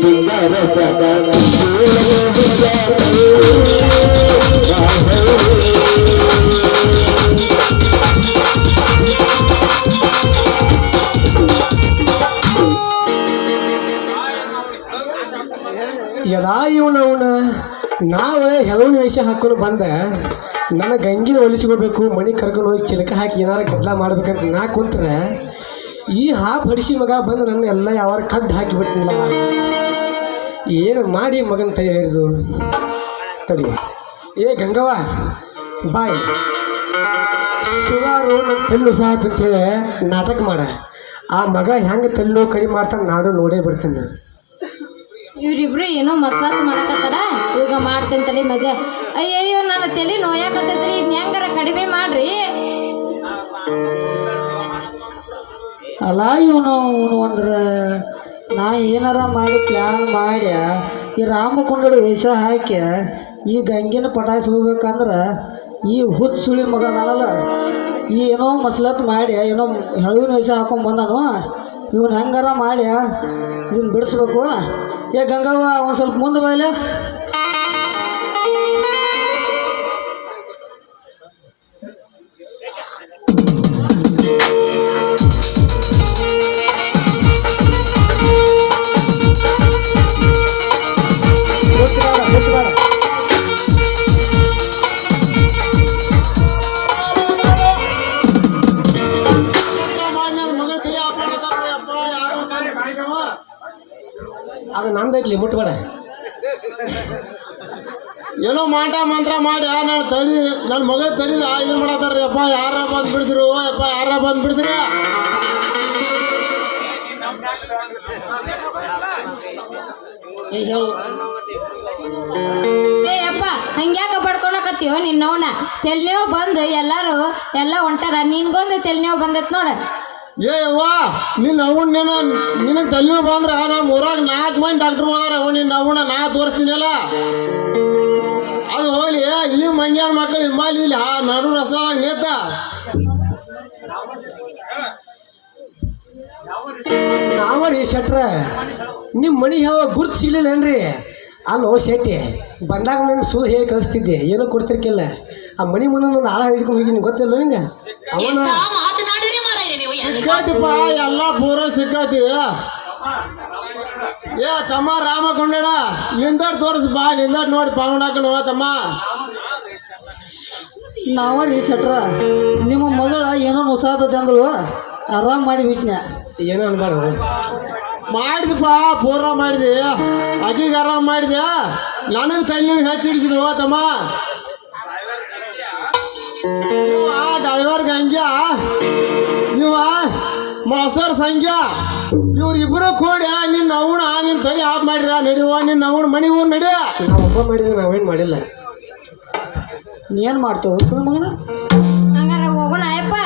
ಸಿಂಗಾರ ಸದ ಎಲ್ಲ ಇವನವನ ನಾವೇ ಹೆಲವನ ವೇಷ ಹಾಕೊಂಡು ಬಂದೆ ನನ್ನ ಗಂಗಿನ ಹೊಲಿಸ್ಕೋಬೇಕು ಮನೆ ಕರ್ಕೊಂಡು ಹೋಗಿ ಚಿಲಕ ಹಾಕಿ ಏನಾರ ಗದ್ದಲ ಮಾಡ್ಬೇಕಂತ ನಾ ಕುಂತ್ರೆ ಈ ಹಾಫ್ ಹಡಿಸಿ ಮಗ ಬಂದು ನನ್ನ ಎಲ್ಲ ಯಾವಾರ ಕದ್ದು ಹಾಕಿಬಿಟ್ಟಿಲ್ಲ ಏನು ಮಾಡಿ ಮಗನ ತೈ ಹಿರಿದು ತಡಿ ಏ ಗಂಗವ್ವ ಬಾಯ್ ಸುಮಾರು ನನ್ನ ತೆಲ್ಲು ಸಾಕು ಅಂತೇಳಿ ನಾಟಕ ಮಾಡ ಆ ಮಗ ಹೆಂಗೆ ತೆಲ್ಲು ಕಡಿಮೆ ಮಾಡ್ತಾನೆ ನಾನು ನೋಡೇ ಬಿಡ್ತೇನೆ ಇವ್ರಿಬ್ರು ಏನೋ ಮಸಾಜ್ ಮಾಡಕತ್ತಾರ ಈಗ ಮಾಡ್ತೇನೆ ತಲೆ ಮಜಾ ಅಯ್ಯಯ್ಯೋ ನನ್ನ ತಲೆ ನೋಯಾಕತ್ತೈತ್ರಿ ಇದ್ನ ಹೆಂಗಾರ ಕಡಿಮೆ ಮಾಡ್ರಿ ಅಲ್ಲ ಇವನು ಅಂದ್ರೆ ನಾ ಏನಾರ ಮಾಡಿ ಪ್ಲ್ಯಾನ್ ಮಾಡಿ ಈ ರಾಮಕೊಂಡಳು ವೇಷ ಹಾಕಿ ಈ ಗಂಗಿನ ಪಟಾಯಿಸ್ಬೇಕಂದ್ರೆ ಈ ಹುಚ್ಚು ಸುಳಿ ಮಗ ಅದಾನಲ್ಲ ಈ ಏನೋ ಮಸ್ಲತ್ ಮಾಡಿ ಏನೋ ಹೆಳುವಿನ ವೇಷ ಹಾಕೊಂಡು ಬಂದಾನು ಇವನು ಹೆಂಗಾರ ಮಾಡಿ ಇದನ್ನು ಬಿಡಿಸ್ಬೇಕು ಏ ಗಂಗವ್ವ ಒಂದು ಸ್ವಲ್ಪ ಮುಂದೆ ಬಾಯ್ಲೆ ಅದು ನಂದೈತ್ಲಿ ಮುಟ್ಬೇಡ ಏನೋ ಮಾಟ ಮಂತ್ರ ಮಾಡಿ ನನ್ನ ತಳಿ ನನ್ನ ಮಗಳ ತಳಿ ಇದು ಮಾಡತ್ತಾರ್ರಿ ಅಪ್ಪ ಯಾರ ಬಂದು ಬಿಡಿಸ್ರಿ ಅಪ್ಪ ಯಾರ ಬಂದು ಬಿಡಿಸ್ರಿ ಏ ಅಪ್ಪ ಹಂಗ್ಯಾಕ ಬಡ್ಕೊಳಕತ್ತೀವ ನಿನ್ನವನ ತೆಲ್ನೇವ್ ಬಂದು ಎಲ್ಲಾರು ಎಲ್ಲ ಹೊಂಟಾರ ನಿನ್ಗೊಂದು ತೆಲ್ನೇವ್ ಬಂದೈತ್ ನೋಡ ಏ ಅವ್ವ ನಿನ್ನ ಅವನ್ ನಿನಗೆ ತಲೆ ಬಂದ್ರೆ ನಮ್ಮ ಊರಾಗ 4 ಮಂದಿ ಡಾಕ್ಟ್ರ್ ಬಂದಾರ ನಿನ್ನ ಅವನ ನಾ ತೋರಿಸ್ತೀನಲ್ಲ ಅದು ಹೋಗ್ಲಿ ಇಲ್ಲಿ ಮಂಗ್ಯಾನ ಮಕ್ಕಳು ಹಿಂಬಾಲಿ ಇಲ್ಲಿ ನಡು ರಸ್ತಾಗ ನೇತ ನಾವರಿ ಶೆಟ್ರ ನಿಮ್ಮ ಮನೆ ಯಾವ ಗುರ್ತು ಸಿಗ್ಲಿಲ್ಲೇನ್ರಿ ಅಲ್ಲೋ ಶೆಟ್ಟಿ ಬಂದಾಗ ನಾನು ಸುಳ್ಳು ಹೇಳಿ ಕಳಿಸ್ತಿದ್ದೆ ಏನೋ ಕೊಡ್ತಿರ್ಕಿಲ್ಲ ಆ ಮನೆ ಮುಂದೆ ಒಂದು ಆಳ ಹಿಡ್ಕೊಂಡು ಹೋಗಿ ಗೊತ್ತಿಲ್ಲ ನಿಂಗೆ ಅವನ ಸಿಕ್ಕೈತಿಪ್ಪ ಎಲ್ಲ ಪೂರ ಸಿಕ್ಕೈತಿ ಏ ತಮ್ಮ ರಾಮಕೊಂಡಣ ನಿಂದಾರ್ ತೋರಿಸ್ ಬಾ ನಿಂದಾರ್ ನೋಡಿ ಪಾವಣಾಕಣ ತಮ್ಮ ನಾವ ರೀ ಸಟ್ರ ನಿಮ್ಮ ಮಗಳ ಏನೋ ನುಸಾದತೆ ಅಂದಳು ಆರಾಮ್ ಮಾಡಿಬಿಟ್ನೆ ಏನೋ ಅನ್ಬಾರ್ದು ಮಾಡಿದಪ್ಪ ಪೂರ ಮಾಡಿದೆ ಅದಿಗೆ ಆರಾಮ್ ಮಾಡಿದೆ ನನಗೆ ತಲೆ ಹಚ್ಚಿಡಿಸಿದ್ವ ತಮ್ಮ ಡ್ರೈವರ್ ಗಂಗ್ಯ ಇವ ಮೊಸರ್ ಸಂಖ್ಯಾ ಇವ್ರಿಬ್ರು ಕೂಡಿ ನಿನ್ನ ಅವಣ ನಿನ್ನ ತಲೆ ಆಫ್ ಮಾಡಿರ ನಡಿವ ನಿನ್ನ ಅವನ ಮನೆ ಊರು ನಡಿ ನಾವು ಒಬ್ಬ ಮಾಡಿದ್ರೆ ನಾವೇನು ಮಾಡಿಲ್ಲ ಏನು ಮಾಡ್ತೇವೆ ಮಗನ ಹಂಗಾರ ಹೋಗೋಣ ಅಯ್ಯಪ್ಪ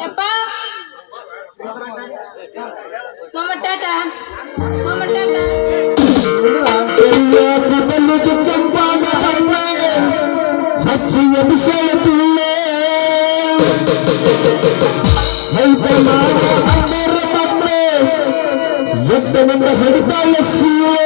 ಯಪ್ಪ ಮಾಮ ಟಾಟಾ ಮಾಮ ಟಾಟಾ ಹಚ್ಚಿಯ ವಿಷಯ ತುಳ್ಳೆ ಎತ್ತನಿಂದ ಹಿಡಿತಾಳೆ ಸೀಳೆ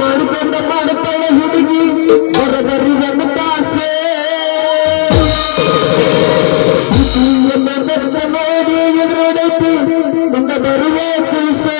ಮಾಡ್ತಾಳೆ ಹುಡುಗಿ ಬರಬರಿ ಒಂದು ಕಾಸೆ ನೋಡಿ ಎದುರೈತಿ ಮುಂದೆ ಬರುವ ಕೂಸೆ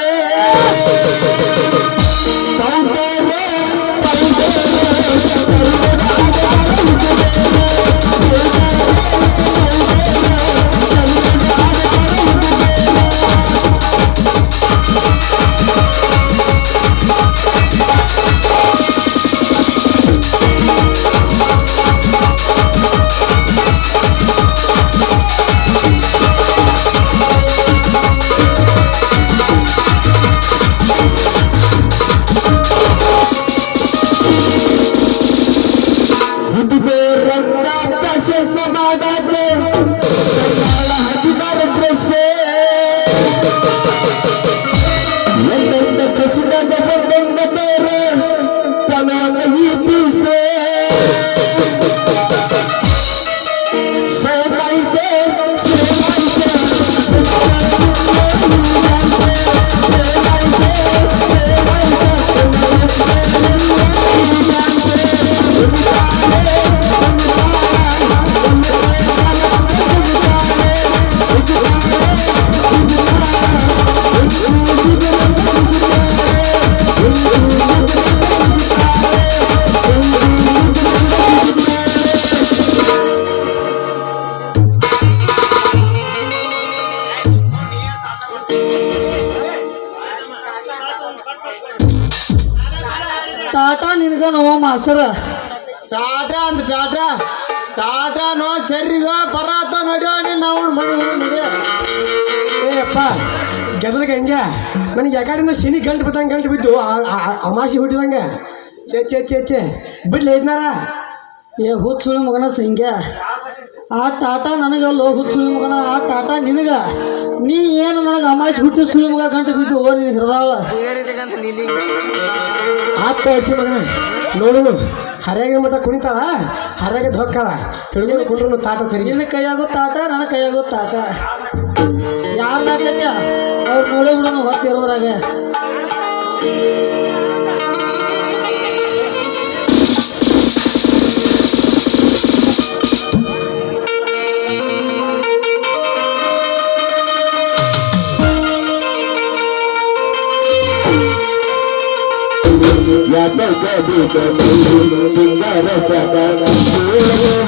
ಟಾಟಾ ನಿನಗನೋ ಮಾಸ್ತರ ಟಾಟಾ ಅಂತ ಟಾಟಾ ನೋ ಚರ್ರಿಗ ಪರಾತ ನಡಿಯೋ ನೀನು ನಾವು ಮಡಿ ನಡಿಯ ಏ ಅಪ್ಪ ಗೆದಲ್ಗೆ ಹಂಗೆ ನನಗೆ ಯಾಕಡಿಂದ ಶನಿ ಗಂಟು ಬಿದ್ದಂಗೆ ಗಂಟು ಬಿದ್ದು ಅಮಾಸಿ ಹುಟ್ಟಿದಂಗೆ ಚೆ ಬಿಡ್ಲಿ ಐದ್ನಾರ ಏ ಹುಚ್ಚುಳಿ ಮಗನ ಸಂಖ್ಯಾ ಆ ಟಾಟಾ ನನಗಲ್ಲೋ ಹುಚ್ಚುಳಿ ಮಗನ ಆ ಟಾಟಾ ನಿನಗ ನೀ ಏನು ನನಗೆ ಅಮಾಯಿಸಿ ಹುಟ್ಟಿ ಸುಳಿ ಮಗ ಗಂಟೆ ಬಿದ್ದು ಓ ನಿನಗೆ ಹಿಡ್ದಾಳ ಆತ ಐತಿ ಮಗನ ನೋಡು ಹರ್ಯಾಗ ಮಟ್ಟ ಕುಣಿತಾಳ ಹರ್ಯಾಗ ಹೊಕ್ಕಳ ಹಿಡಿದು ಕುಂಡ್ರು ತಾಟ ತೆರಿಗೆ ನಿನ್ನ ಕೈಯಾಗೋ ತಾಟ ನನ್ನ ಕೈಯಾಗೋ ತಾಟ ಯಾರ್ದಾಗತ್ಯ ಅವ್ರು ನೋಡೇ ಬಿಡೋಣ ಹೊತ್ತಿರೋದ್ರಾಗ या तो कभी कभी सिंगार सदा